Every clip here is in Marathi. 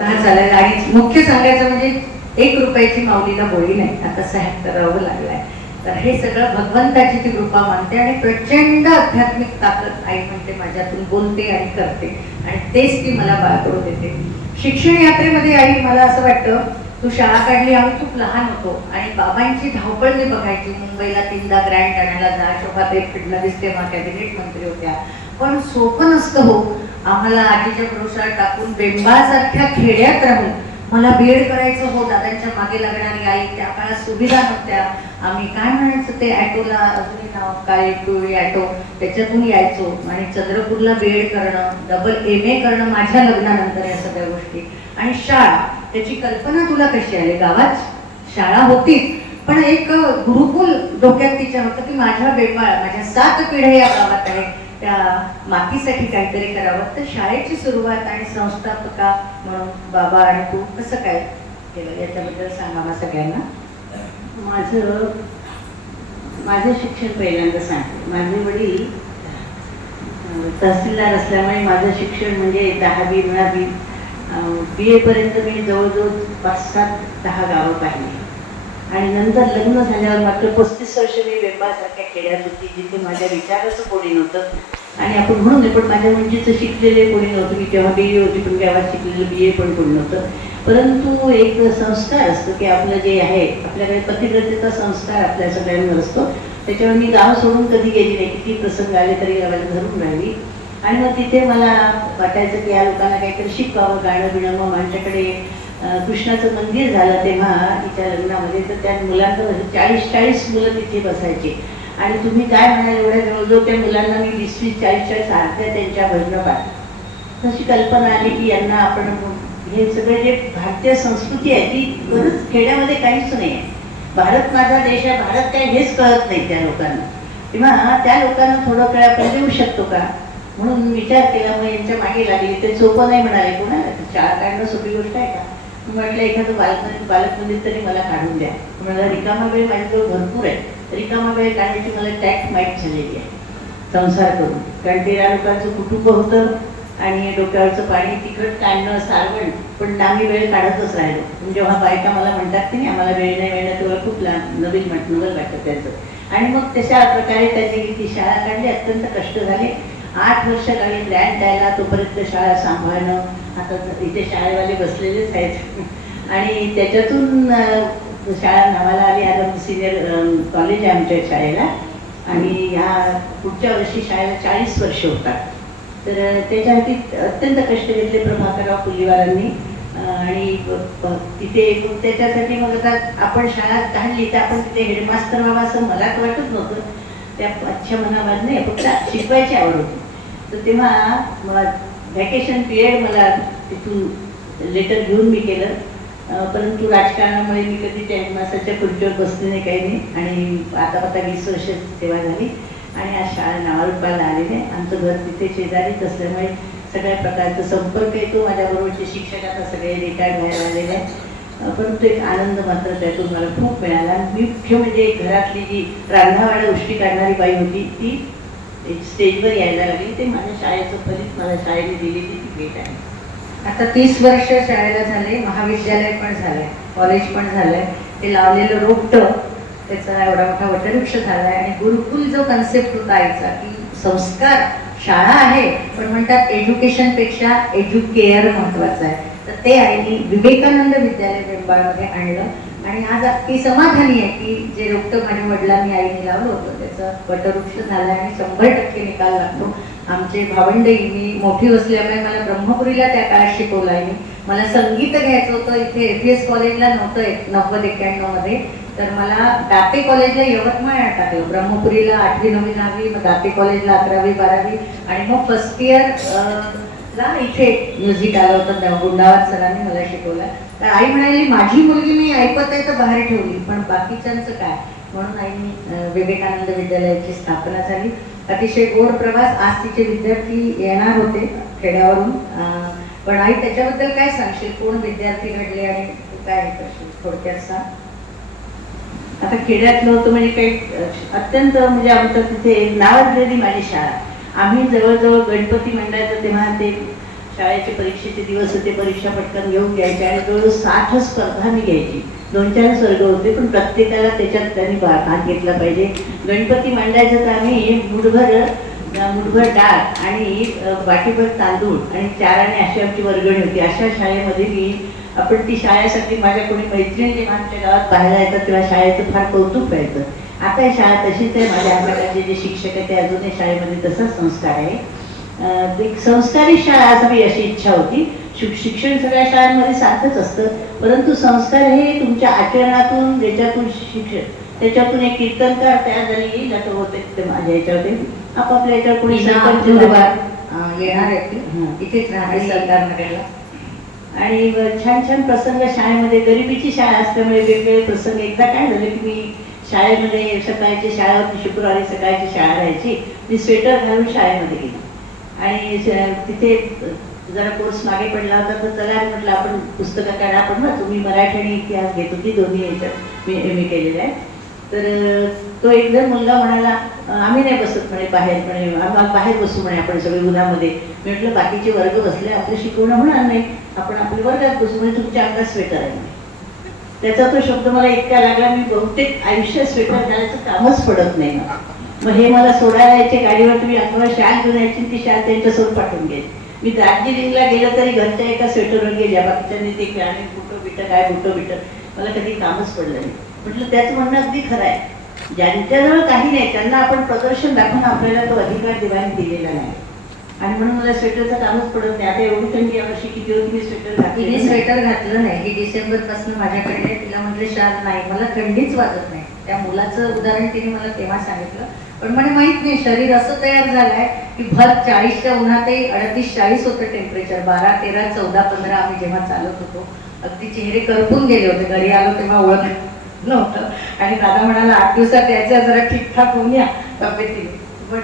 चालेल. आणि मुख्य सांगायचं म्हणजे 1 रुपयाची माऊलीला बोली नाही, आता साहेब करावं लागलाय. तर हे सगळं भगवंताची ती कृपा मानते आणि प्रचंड आध्यात्मिक ताकद आई म्हणते माझ्यातून बोलते आणि करते, आणि तेच ती मला बाळकडू देते. शिक्षण यात्रेमध्ये आई मला असं वाटतं, तू शाळा काढली, आम्ही खूप लहान होतो आणि बाबांची धावपळ मी बघायची. मुंबईला 3दा ग्रँट आणायला जा, शोभाताई फडणवीस तेव्हा कॅबिनेट मंत्री होत्या. पण सोपं नसतं हो. आम्हाला आजीच्या भरोशावर टाकून बेंबासारख्या खेड्यात राहून मला बीएड करायचं हो. दादांच्या मागे लागणारी आई, त्या काळात सुविधा नव्हत्या. आम्ही काय म्हणायचं ते ॲटोला, अजूनही नाव काय, टोळी ॲटो, त्याच्यातून यायचो आणि चंद्रपूरला बीएड करणं, डबल MA करणं माझ्या लग्नानंतर, या सगळ्या गोष्टी. आणि शाळा, त्याची कल्पना तुला कशी आली? गावात शाळा होतीच, पण एक गुरुकुल डोक्यात तिच्या होतं की माझ्या बेंबाळ, माझ्या 7 पिढ्या या गावात आहे, त्या मातीसाठी काहीतरी करावं. तर शाळेची सुरुवात आणि संस्थापका म्हणून बाबा आणि तू कसं काय केलं याच्याबद्दल सांगा मला सगळ्यांना. माझं शिक्षण पहिल्यांदा सांगते. माझे वडील तहसीलदार असल्यामुळे माझं शिक्षण म्हणजे 10वी 12वी BA पर्यंत मी जवळजवळ 5-7-10 गावं पाहिली. आणि नंतर लग्न झाल्यावर मात्र 35 वर्ष मी बेंबासारख्या खेड्यात होती, जिथे माझ्या विचाराचं कोणी नव्हतं. आणि आपण म्हणून नाही, पण माझ्या मुंजीचं शिकलेले कोणी नव्हतं. मी तेव्हा BA होती, पण गावात शिकलेलं BA पण कोणी नव्हतं. परंतु एक संस्कार असतो की आपलं जे आहे, आपल्याकडे पतिव्रतेचा संस्कार आपल्या सगळ्यांवर असतो. त्याच्यावर मी गाव सोडून कधी गेली नाही. किती प्रसंग आले तरी गावाला धरून राहिली. आणि मग तिथे मला वाटायचं की या लोकांना काहीतरी शिकवावं, गाणं बिणं. मग माझ्याकडे कृष्णाचं मंदिर झालं तेव्हा तिच्या लग्नामध्ये, तर त्या मुलांना 40 मुलं तिथे बसायची. आणि तुम्ही काय म्हणाल, एवढ्या जवळजवळ त्या मुलांना मी 20-40 आरत्या त्यांच्या भजनं पाठ. तशी कल्पना आली की यांना आपण हे सगळे जे भारतीय संस्कृती आहे ती खरंच खेड्यामध्ये काहीच नाही आहे. भारत माझा देश आहे, भारत काय हेच कळत नाही त्या लोकांना. किंवा त्या लोकांना थोडं वेळ आपण देऊ शकतो का म्हणून विचार केला. मग यांच्या मागे लागली. ते सोपं नाही म्हणाले कोणाला, शाळा काढणं सोपी गोष्ट आहे का. म्हटलं एखादं बालक मंदिर तरी मला काढून द्या. मला रिकामा वेळ माझ्याजवळ भरपूर आहे. रिकामा वेळ काढण्याची मला टॅक्ट माहीत झालेली आहे संसार करून. कारण 13 लोकांचं कुटुंब होतं आणि डोक्यावरचं पाणी तिखट काढणं, सारवण. पण आम्ही वेळ काढतच राहिलो. पण जेव्हा बायका मला म्हणतात की नाही आम्हाला वेळ नाही मिळणार, तेव्हा खूप नवीन वाटतं त्यांचं. आणि मग तशा प्रकारे त्यांनी ती शाळा काढली. अत्यंत कष्ट झाले. 8 वर्ष लागली ग्रँट द्यायला, तोपर्यंत शाळा सांभाळणं. आता इथे शाळेवाले बसलेलेच आहेत. आणि त्याच्यातून शाळा नावाला आली. आता सिनियर कॉलेज आहे आमच्या शाळेला. आणि ह्या पुढच्या वर्षी शाळेला 40 वर्ष होतात. तर त्याच्यासाठी अत्यंत कष्ट घेतले प्रभाकरराव पुल्लीवारांनी. आणि तिथे त्याच्यासाठी मग आता आपण शाळा काढली तर आपण तिथे हेडमास्टर व्हावं असं मला तर वाटत नव्हतं. त्या अच्छा मनाबाद नाही, फक्त शिकवायची आवड होती. तर तेव्हा व्हॅकेशन पिरियड मला तिथून लेटर घेऊन मी केलं. परंतु राजकारणामुळे मी कधी त्या हेडमास्टरच्या खुर्चीवर बसले नाही, काही नाही. आणि आता 20 वर्ष सेवा झाली आणि आज शाळा नावारूपाला आलेली आहे. आमचं घर तिथे शेजारीच असल्यामुळे सगळ्या प्रकारचा संपर्क येतो. माझ्याबरोबरचे शिक्षक आता सगळे रिटायर्ड व्हायला आलेले आहेत. परंतु एक आनंद मात्र त्यातून मला खूप मिळाला. मुख्य म्हणजे घरातली जी रांधावाड्या गोष्टी करणारी बाई होती ती स्टेजवर यायला लागली. ते माझ्या शाळेचं फलित, मला शाळेने दिलेली ती भेट आहे. आता 30 वर्ष शाळेला झाले, महाविद्यालय पण झालंय, कॉलेज पण झालंय. ते लावलेलं रोपटं त्याचा एवढा मोठा वटवृक्ष झालाय. आणि गुरुकुल जो कन्सेप्ट होता आईचा की संस्कार, शाळा आहे पण म्हणतात एज्युकेशनपेक्षा एज्युकेअर महत्वाचं आहे. तर ते आईने विवेकानंद विद्यालय बेंबाळमध्ये आणलं. आणि आज ती समाधानी आहे की जे रोपटं माझ्या वडिलांनी आईने लावलं होतं त्याचं वटवृक्ष झालं आणि 100% निकाल लागतो. आमचे भावंडे, मी मोठी असल्यामुळे मला ब्रह्मपुरीला त्या काळात शिकवलं आहे. मला संगीत घ्यायचं होतं. इथे FES कॉलेजला नव्हतं 90-91 मध्ये. तर मला दाते कॉलेजला यवतमाळ टाकलं. ब्रह्मपुरीला 8वी 9वी 10वी, मग दाते कॉलेजला 11वी 12वी. आणि मग फर्स्ट इयर ला इथे म्युझिक आलं होतं, तेव्हा गुंडावत सरांनी मला शिकवलं. तर आई म्हणाली माझी मुलगी मी ऐकत आहे तर बाहेर ठेवली, पण बाकीच्यांचं काय. म्हणून आईने विवेकानंद विद्यालयाची स्थापना झाली. अतिशय गोड प्रवास. आज तिचे विद्यार्थी येणार होते खेड्यावरून, पण आई त्याच्याबद्दल काय सांगशील? कोण विद्यार्थी घडले आणि काय करशील थोडक्यात सांग. आता खेड्यातलं होतं म्हणजे काही अत्यंत म्हणजे आमचं तिथे नावाजलेली माझी शाळा. आम्ही जवळजवळ गणपती मंडळाचं तेव्हा ते शाळेचे परीक्षेचे दिवस होते, परीक्षा पटकन घेऊन घ्यायचे आणि जवळजवळ 60 स्पर्धा मी घ्यायची. 2-4 वर्ग होते, पण प्रत्येकाला त्याच्यात त्यांनी भाग घेतला पाहिजे. गणपती मांडायचं तर आम्ही मुठभर डाळ आणि वाटीभर तांदूळ आणि 4 आणे अशी आमची वर्गणी होती. अशा शाळेमध्ये आपण ती शाळेसाठी माझ्या कोणी मैत्रिणी जेव्हा आमच्या गावात पाहायला येतात तेव्हा शाळेचं फार कौतुक व्हायचं. आता ही शाळा तशीच आहे. माझ्या आंबेडकरांचे जे शिक्षक आहेत ते अजूनही शाळेमध्ये तसाच संस्कार आहे. एक संस्कारी शाळा असावी अशी इच्छा होती. शिक्षण सगळ्या शाळांमध्ये सारखंच असतं, परंतु संस्कार हे तुमच्या आचरणातून, ज्याच्यातून शिक्षण, त्याच्यातून एक कीर्तनकार तयार झाली जातो होते. ते माझ्या याच्यावर आपापल्या याच्यावर कोणी सरपंच येणार आहे ती इथेच राहते सरकार नगरला. आणि छान छान प्रसंग शाळेमध्ये, गरिबीची शाळा असल्यामुळे वेगवेगळे प्रसंग. एकदा काय झालं की मी शाळेमध्ये सकाळची शाळा होती, शुक्रवारी सकाळची शाळा राहायची. मी स्वेटर घालून शाळेमध्ये गेली आणि तिथे जरा कोर्स मागे पडला होता, तर चला म्हटलं आपण पुस्तकं काढा. आपण ना तुम्ही मराठी आणि इतिहास घेत होती, दोन्ही याच्यात मी MA केलेलं आहे. तर तो एक जण मुलगा म्हणाला आम्ही नाही बसत म्हणे बाहेर, म्हणे आम्हाला बाहेर बसू म्हणे आपण सगळे उन्हामध्ये. मी म्हटलं बाकीचे वर्ग बसले, आपलं शिकवणं होणार नाही, आपण आपल्या वर्गात बसू. म्हणजे तुमच्या अंगात स्वेटर आहे. त्याचा तो शब्द मला इतका लागला, मी बहुतेक आयुष्यात स्वेटर घालायचं कामच पडत नाही. मग हे मला सोडायला यायचे गाडीवर, तुम्ही अंगावर शाल घेऊन यायची, ती शाल त्यांच्यासोबत पाठवून घ्यायची. मी दार्जिलिंगला गेलं तरी घरच्या एका स्वेटरवर गेल्या, बाकीच्यांनी ते खेळाने बुटं बिटं काय बुटं बिटं, मला कधी कामच पडलं नाही. म्हटलं त्याचं म्हणणं अगदी खरं आहे. ज्यांच्याजवळ काही नाही त्यांना आपण प्रदर्शन दाखवून आपल्याला तो अधिकार देवाने दिलेला नाही. आणि म्हणून मला स्वेटरचं कामच पडत नाही. आता एवढी थंडी यावर्षी किती होती, मी स्वेटर घातली. तिने स्वेटर घातलं नाही. ही डिसेंबर पासून माझ्याकडे आहे. तिला म्हटलं शाल नाही, मला थंडीच वाजत नाही. त्या मुलाचं उदाहरण तिने मला तेव्हा सांगितलं. पण मला माहित नाही, शरीर असं तयार झालंय की भर 40च्या उन्हातही 38-40 होतं टेम्परेचर. 12, 13, 14, 15 आम्ही जेव्हा चालत होतो अगदी चेहरे करपून गेले होते. घरी आलो तेव्हा ओळख नव्हतं. आणि दादा म्हणाला 8 दिवसात यायचं, जरा ठीकठाक होऊन या तब्येतीने. पण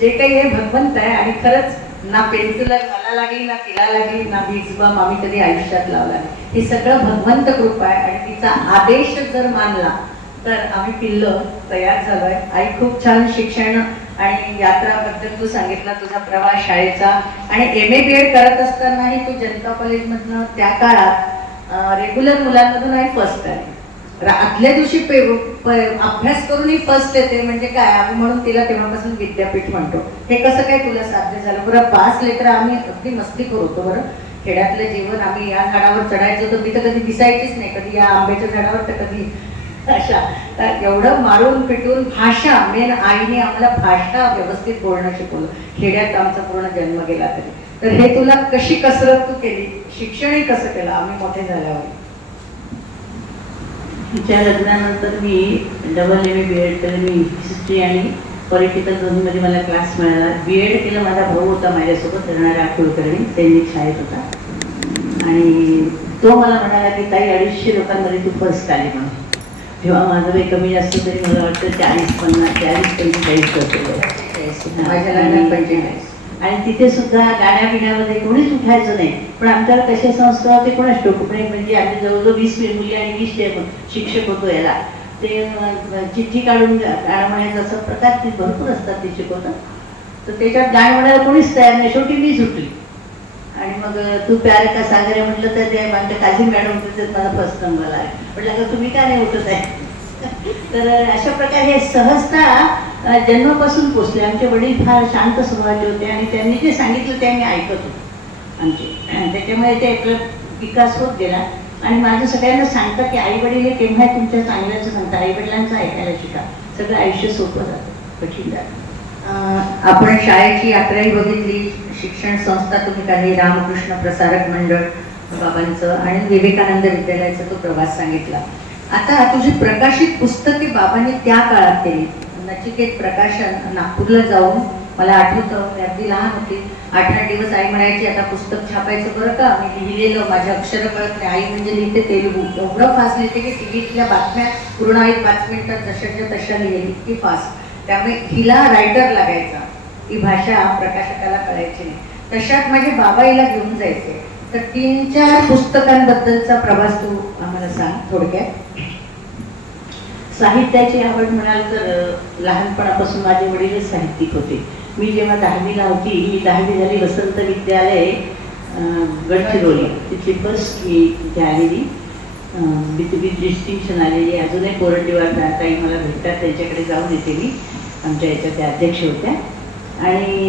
जे काही हे भगवंत आहे. आणि खरंच ना पेनकिलर मला लागली, ना तिला लागली, ना बीजबम आम्ही कधी आयुष्यात लावला नाही. हे सगळं भगवंत कृपा आहे. आणि तिचा आदेश जर मानला तर आम्ही पिल्लं तयार झालोय. आई खूप छान शिक्षण आणि यात्राबद्दल तू सांगितला तुझा प्रवास शाळेचा. आणि MA BEd करत असतानाही तू जनता कॉलेजमधनं त्या काळात रेग्युलर मुलांमधून आणि फर्स्ट आली. आदल्या दिवशी अभ्यास करूनही फर्स्ट येते म्हणजे काय, आम्ही म्हणून तिला तेव्हापासून विद्यापीठ म्हणतो. हे कसं काय तुला साध्य झालं? बरं पास लेकर आम्ही अगदी मस्ती करतो. बरं खेड्यातलं जीवन, आम्ही या झाडावर चढायचो तर मी तर कधी दिसायचीच नाही, कधी या आंब्याच्या झाडावर तर कधी अशा. तर एवढं मारून पिटून भाषा, मेन आईने आम्हाला भाषा व्यवस्थित बोलणं शिकवलं. खेड्यात आमचा पूर्ण जन्म गेला तरी. तर हे तुला कशी कसरत तू केली, शिक्षणही कसं केलं आम्ही मोठे झाल्यावर? तिच्या लग्नानंतर मी डबल MA BEd केलं. मी हिस्ट्री आणि पॉलिटिकल दोन्हीमध्ये मला क्लास मिळाला. BEd केलं. माझा भाऊ होता माझ्यासोबत, रणारा कुलकर्णी, सैनिक शाळेत होता. आणि तो मला म्हणाला की ताई 250 लोकांमध्ये तू फर्स्ट आली म्हणून. जेव्हा माझं वय कमी जास्त तरी मला वाटतं 40-45 होते माझ्या लग्नात 45. आणि तिथे सुद्धा गाड्या बिण्यामध्ये कोणीच उठायचं नाही. पण आमच्याला कसे संस्कार होते कोणाच टोकणे. म्हणजे आम्ही जवळजवळ 20 मुली आणि 20 शिक्षक होतो याला. ते चिठ्ठी काढून गाणं म्हणायचं असं प्रकार ते भरपूर असतात ते शिकवतात. तर त्याच्यात गाणं म्हणायला कोणीच तयार नाही. शेवटी मी सुटली. आणि मग तू प्यार का सागर आहे म्हटलं तर ते आमच्या काझी मॅडम होते, मला फर्स्ट नंबर आहे. म्हटलं का तुम्ही का नाही उठत आहे? तर अशा प्रकारे हे सहजता जन्मापासून पोचले. आमचे वडील फार शांत स्वभावाचे होते आणि त्यांनी जे सांगितलं ते आम्ही ऐकत होतो आमचे. त्याच्यामुळे ते विकास होत गेला. आणि माझं सगळ्यांना सांगतं की आई वडील हे केव्हा तुमच्या चांगल्याचं सांगतात, आई वडिलांचं ऐकायला शिका. सगळं आयुष्य सोपं जातं, कठीण जातं. आपण शाळेची यात्राही बघितली, शिक्षण संस्था तुम्ही काही, रामकृष्ण प्रसारक मंडळ बाबांचं आणि विवेकानंद विद्यालयाचा तो प्रवास सांगितला. आता तुझी प्रकाशित पुस्तके बाबांनी त्या काळात केली. नचिकेत प्रकाशन नागपूरला जाऊन मला आठवतं, मी अगदी लहान होती, 8-8 दिवस आई म्हणायची आता पुस्तक छापायचं बरं का. मी लिहिलेलं, माझ्या अक्षरं कळत नाही. आई म्हणजे लिहिते तेलुगू, एवढं फास्ट लिहिते की टीव्हीतल्या बातम्या पूर्ण आई 5 मिनिटात जशाच्या तशा लिहिली, इतकी फास्ट. त्यामुळे हिला रायटर लागायचा, ही भाषा प्रकाशकाला कळायची नाही. तशात माझे बाबा हिला घेऊन जायचे. तर 3-4 पुस्तकांबद्दलचा प्रवास तू आम्हाला सांग थोडक्यात. साहित्याची आवड म्हणाल तर लहानपणापासून माझे वडीलच साहित्यिक होते. मी जेव्हा 10वीला होती, मी 10वी झाली वसंत विद्यालय गडचिरोली तिथली फर्स्ट मी तिथे आलेली विथ डिस्टिंक्शन आलेली. अजूनही कोरंडीवार ताई मला भेटतात, त्यांच्याकडे जाऊन येते मी. आमच्या याच्या त्या अध्यक्ष होत्या. आणि